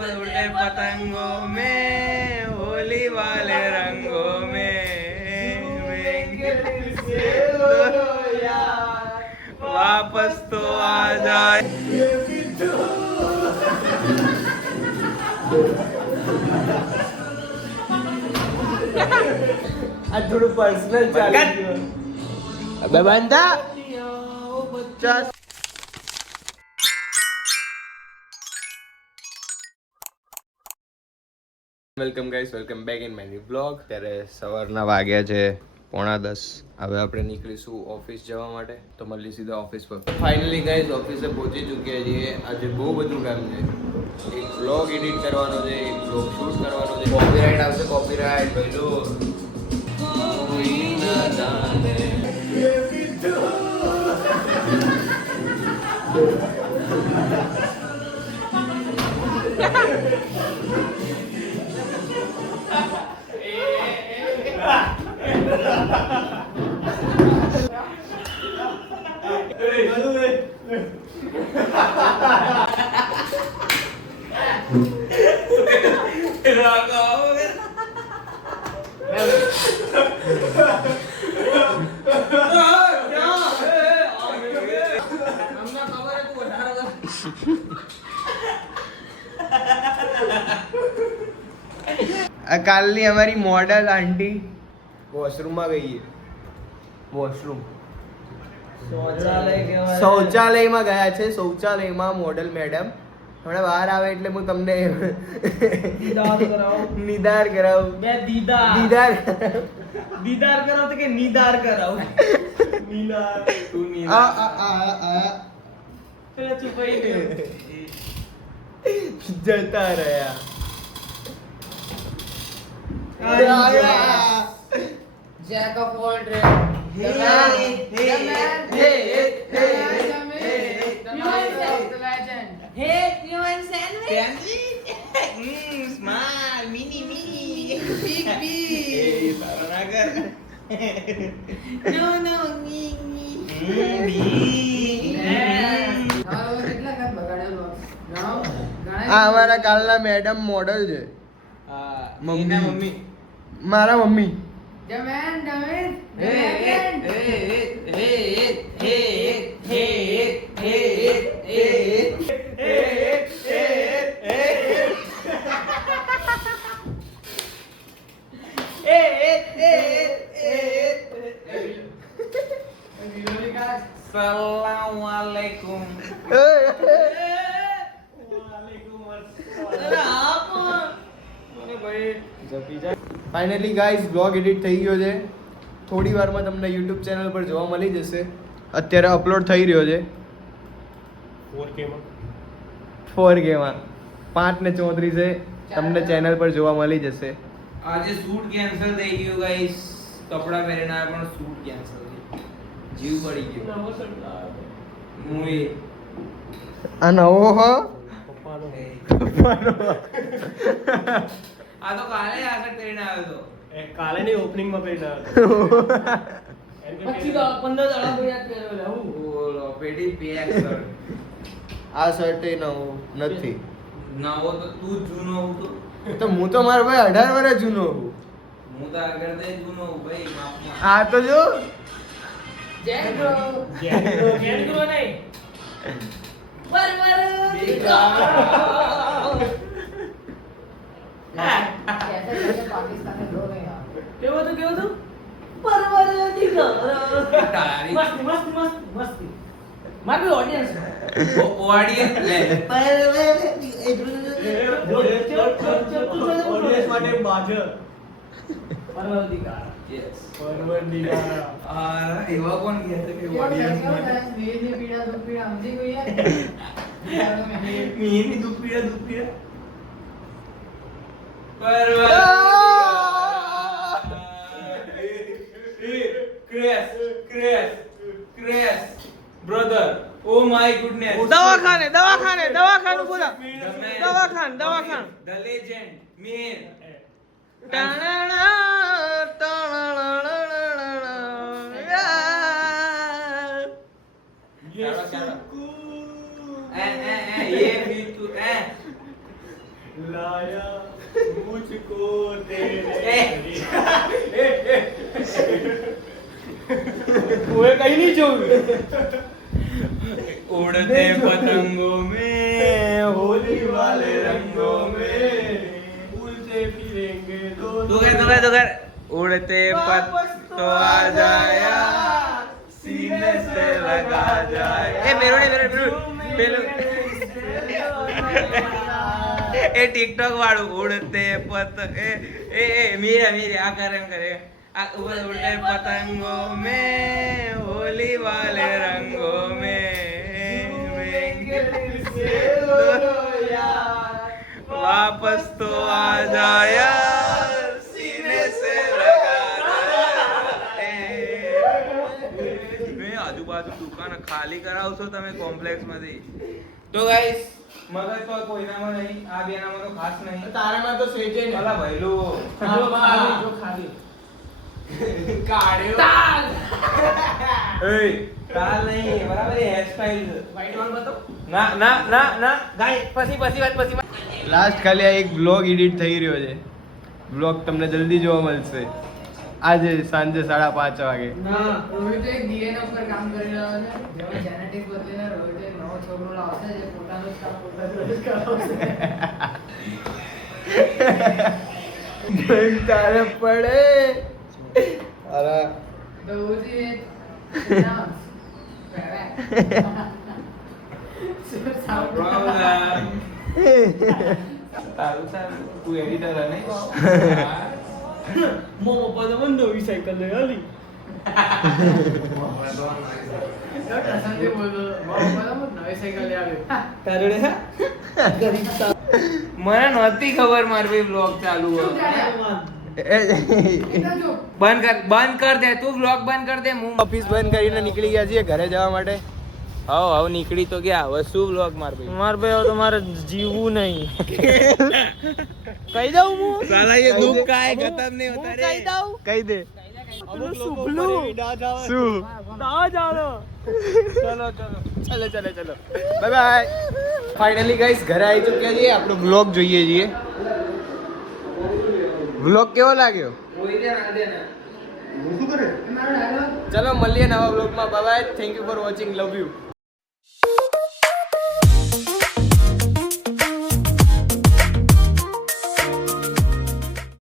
उड़े पतंगों में होली वाले रंगों में वापस तो आ जाए આ થોડું પર્સનલ ચાલે अबे बंदा welcome guys, welcome back in my new blog. ત્યારે સવારના વાગ્યા છે 9:30. હવે આપણે નીકળીશું ઓફિસ જવા માટે, તો મળીએ સીધા ઓફિસ પર. ફાઇનલી ગાઈસ ઓફિસે પહોંચી ચૂક્યા છીએ. આજે બહુ બધું કામ છે. એક બ્લોગ એડિટ કરવાનો છે, એક બ્લોગ શૂટ કરવાનો છે. કોપીરાઇટ આવશે, કોપીરાઇટ ભાઈલો. કોઈ ના જાણે કાલની અમારી મોડલ આંટી વોશરૂમમાં ગઈ છે. વોશરૂમ શૌચાલયમાં ગયા છે. શૌચાલયમાં મોડલ મેડમ હમણાં બહાર આવે એટલે હું તમને નિદાર કરાવું. દીદાર કરાવ તો કે નિદાર કરાવ. જતા રહ્યા. Jack of all trades. Small, mini. Big. No, me. આ અમારા કાલના મેડમ મોડલ છે. મમ્મી મારા mummy. Assalamualaikum. Finally guys blog edit થઈ ગયો છે. થોડી વારમાં તમને યુટ્યુબ ચેનલ પર જોવા મળી જશે. અત્યારે અપલોડ થઈ રહ્યો છે 4K માં 5:34 તમને ચેનલ પર જોવા મળી જશે. આજે શૂટ કેન્સલ થઈ ગયું ગાઈસ. કપડા પહેરીને આવ્યા પણ શૂટ કેન્સલ થઈ. જીવ પડી ગયો. મૂવી આ નવો હો આ તો કાલે આસર કરીને આવ્યો તો. કાલે ની ઓપનિંગ માં પહેરીને આવ્યો પછી તો 15 દાડા બોલ્યા પહેરેલા હું. બોલો પેટી પેક કર. આ શર્ટ એ નવો નથી. નવો તો તું જ જૂનો હું તો હું તો મારો ભાઈ 18 વર્ષ જૂનો હું. હું તો આગળ દે જૂનો હું ભાઈ માપમાં. આ તો જો જેક બ્રો નહીં. कैसे पाकिस्तान में रो रहे हैं. કેવું હતું તારી मस्त मार भी ऑडियंस ઓડિયન્સ લે. ઓડિયન્સ માટે બાજર परवरदिगार. યસ. પરવરદિગાર. આ એવા કોણ કહે છે કે ઓડિયન્સ માટે मेरी पीड़ा दो पीड़ा हमसे कोई है. મીની દુપીડા crash brother. Oh my goodness. દવાખાનું બોલા. દવાખાન ધ લેજેન્ડ મીર. लाया मुझको तेरे ઓએ કઈ નહીં જોયું उड़ते पतंगों में होली वाले रंगों में उड़ते फिरेंगे तू कर उड़ते तो आ जाया सीने से लगा जाए ए मेरे ए टिकटॉक वाળું उड़ते पतंग ए मेरे आ करे उड़ते पतंगों में होली वाले रंगों में वापस तो आ जाया सीने से મેં આજુબાજુ દુકાન ખાલી કરાવશો તમે કોમ્પ્લેક્સ માંથી તો ગાઈસ મગજ તો કોઈનામાં નહીં આ બેનામાં તો ખાસ નહીં તારામાં તો સેજે ને ભલા ભઈલું જો ખાલી કાઢ્યો તાલ એય તાલ નહીં બરાબર એ હેર સ્ટાઈલ વાઈટ વાળ બતાવ ના ગાઈ પછી વાત લાસ્ટ ખાલી આ એક બ્લોગ એડિટ થઈ રહ્યો છે બ્લોગ તમને જલ્દી જોવા મળશે આજે સાંજે 5:30 વાગે ના રોહિત એક ડીએનએ ઉપર કામ કરી રહ્યો છે જેમાં જેનેટિક બદલીને રોહિત એક નવો છોકરો લાવશે જે પોતાનું કામ પોતાનું જ કરાવશે તારે પડે અરે તો ઉજી ના તારું તું એડિટર હે નહીં મો પપ્પા તો બંધ હોવી સાયકલ લઈ આલી સંજય બોલતો પપ્પા તો નવી સાયકલ લઈ આવ્યો તારે મને નહોતી ખબર માર ભાઈ બ્લોગ ચાલુ બંધ કર દે તું બ્લોગ બંધ કર દે હું ઓફિસ બંધ કરીને નીકળી ગયા છીએ ઘરે જવા માટે હવે નીકળી તો ગયા હવે શું બ્લોગ માર ભાઈ માર ભાઈ તો મારે જીવવું નહીં કહી દઉં હું સાલા ये दुख का है खत्म नहीं होता रे કહી દઉં કહી દે પેલું સુભલું શું ના જાણો ચલો બાય બાય ફાઇનલી ગાઈસ ઘરે આવી ચૂક્યા છીએ આપણો બ્લોગ જોઈએ છીએ બ્લોગ કેવો લાગ્યો ચલો મળીએ નવા બ્લોગમાં bye bye thank you for watching love you